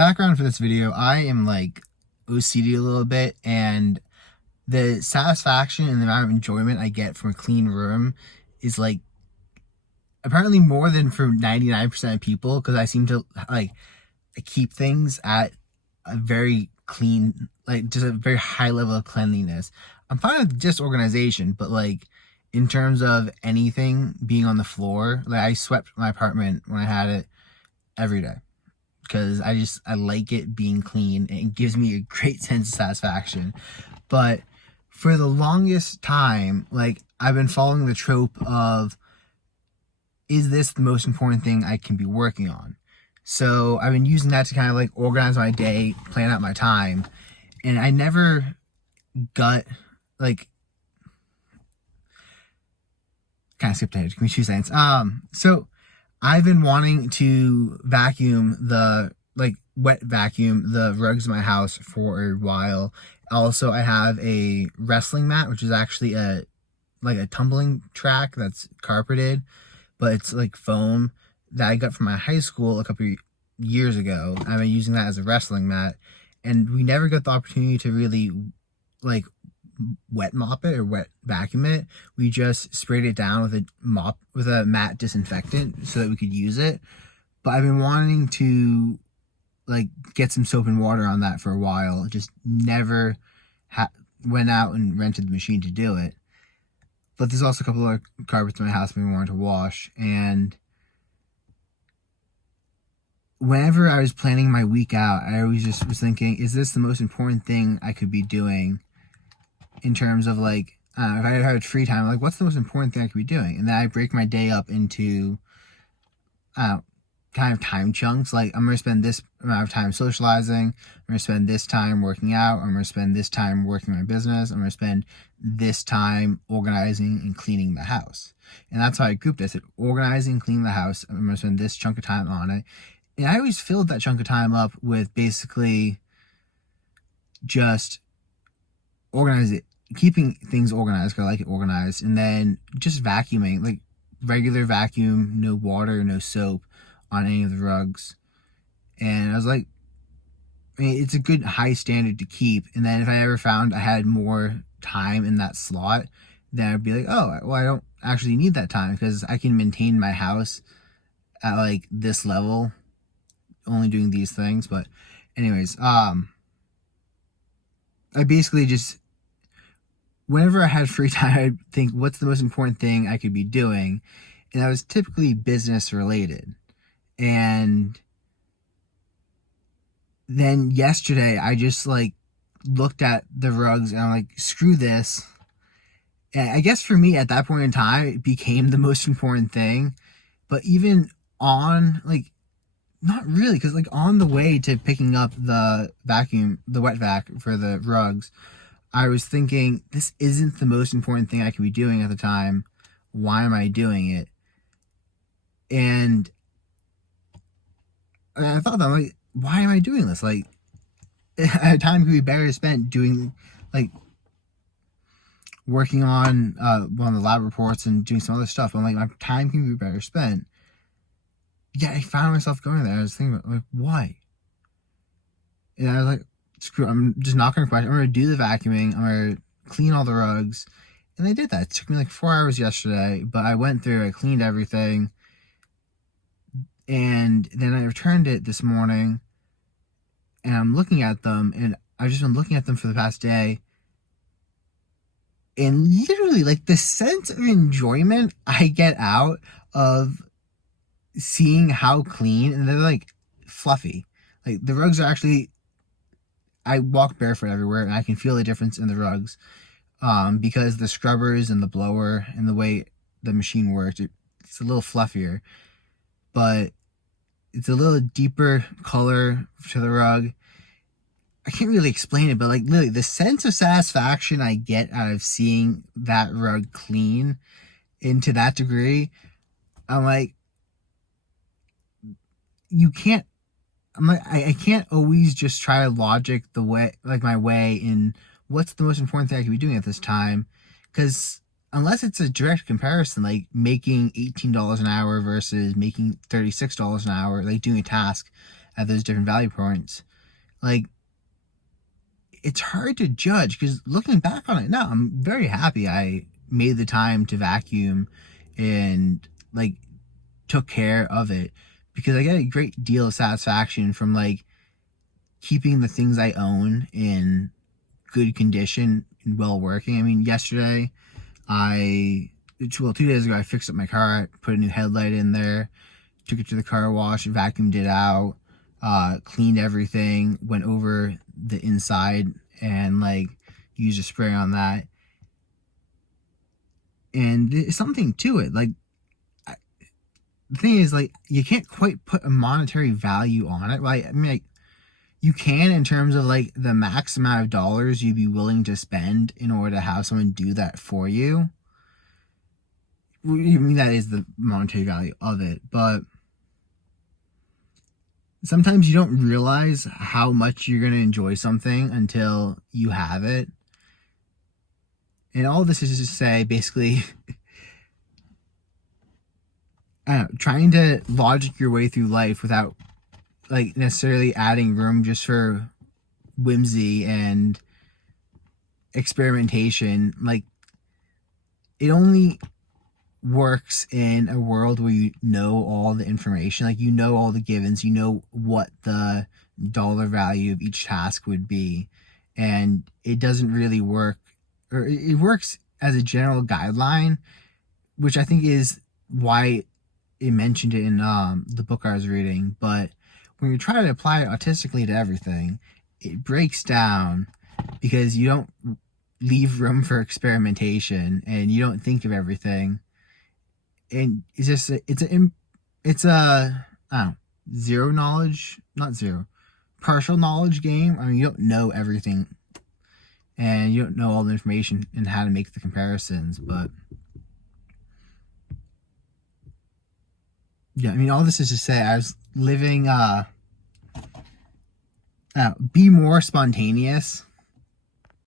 background for this video, I am like OCD a little bit, and the satisfaction and the amount of enjoyment I get from a clean room is like apparently more than for 99% of people, because I seem to like keep things at a very clean, like just a very high level of cleanliness. I'm fine with disorganization, but like in terms of anything being on the floor, like I swept my apartment when I had it every day because I like it being clean and it gives me a great sense of satisfaction. But for the longest time, like I've been following the trope of, is this the most important thing I can be working on? So I've been using that to kind of like organize my day, plan out my time, and I never got like kind of skipped ahead. Give me 2 seconds. So I've been wanting to vacuum the like wet vacuum the rugs in my house for a while. Also, I have a wrestling mat, which is actually a like a tumbling track that's carpeted, but it's like foam that I got from my high school a couple years ago. I've been using that as a wrestling mat, and we never got the opportunity to really like wet mop it or wet vacuum it. We just sprayed it down with a matte disinfectant so that we could use it. But I've been wanting to like get some soap and water on that for a while. Just never went out and rented the machine to do it. But there's also a couple of carpets in my house I've been wanting to wash, and whenever I was planning my week out, I always just was thinking, is this the most important thing I could be doing in terms of like, if I had free time, like what's the most important thing I could be doing? And then I break my day up into kind of time chunks. Like I'm going to spend this amount of time socializing. I'm going to spend this time working out. I'm going to spend this time working my business. I'm going to spend this time organizing and cleaning the house. And that's how I grouped it. I said organizing, cleaning the house. I'm going to spend this chunk of time on it. And I always filled that chunk of time up with basically just keeping things organized, because I like it organized, and then just vacuuming, like regular vacuum, no water, no soap on any of the rugs. And I was like, I mean, it's a good high standard to keep. And then if I ever found I had more time in that slot, then I'd be like, oh, well, I don't actually need that time because I can maintain my house at like this level, only doing these things. But anyways, I basically just, whenever I had free time, I'd think, what's the most important thing I could be doing? And that was typically business related. And then yesterday, I just like looked at the rugs and I'm like, screw this. And I guess for me at that point in time, it became the most important thing. But even on like, not really, because like on the way to picking up the wet vac for the rugs, I was thinking, this isn't the most important thing I could be doing at the time. Why am I doing it? And I thought that, like, why am I doing this? Like, time could be better spent doing, like, working on one of the lab reports and doing some other stuff. I'm like, my time can be better spent. Yeah, I found myself going there. I was thinking, like, why? And I was like, screw it, I'm just not going to question. I'm going to do the vacuuming. I'm going to clean all the rugs. And I did that. It took me like 4 hours yesterday, but I went through, I cleaned everything. And then I returned it this morning, and I'm looking at them, and I've just been looking at them for the past day. And literally, like, the sense of enjoyment I get out of seeing how clean, and they're like fluffy. Like, the rugs are actually, I walk barefoot everywhere, and I can feel the difference in the rugs, because the scrubbers and the blower and the way the machine works, it's a little fluffier, but it's a little deeper color to the rug. I can't really explain it, but like literally the sense of satisfaction I get out of seeing that rug clean into that degree, I'm like, I can't always just try to logic the way, like my way in what's the most important thing I could be doing at this time. Because unless it's a direct comparison, like making $18 an hour versus making $36 an hour, like doing a task at those different value points, like, it's hard to judge because looking back on it now, I'm very happy I made the time to vacuum and like took care of it, because I get a great deal of satisfaction from like keeping the things I own in good condition and well working. I mean, yesterday well, 2 days ago, I fixed up my car, put a new headlight in there, took it to the car wash, vacuumed it out, cleaned everything, went over the inside and like used a spray on that. And there's something to it. Like, the thing is, like, you can't quite put a monetary value on it. Like, I mean, like, you can in terms of like the max amount of dollars you'd be willing to spend in order to have someone do that for you. I mean, that is the monetary value of it, but sometimes you don't realize how much you're going to enjoy something until you have it. And all this is to say, basically, I don't know, trying to logic your way through life without like necessarily adding room just for whimsy and experimentation, like, it only works in a world where you know all the information, like you know all the givens, you know what the dollar value of each task would be, and it doesn't really work, or it works as a general guideline, which I think is why it mentioned it in the book I was reading. But when you try to apply it autistically to everything, it breaks down because you don't leave room for experimentation and you don't think of everything. And it's just it's a I don't know, zero knowledge, not zero, partial knowledge game. I mean, you don't know everything and you don't know all the information and how to make the comparisons, but yeah, I mean, all this is to say I was living be more spontaneous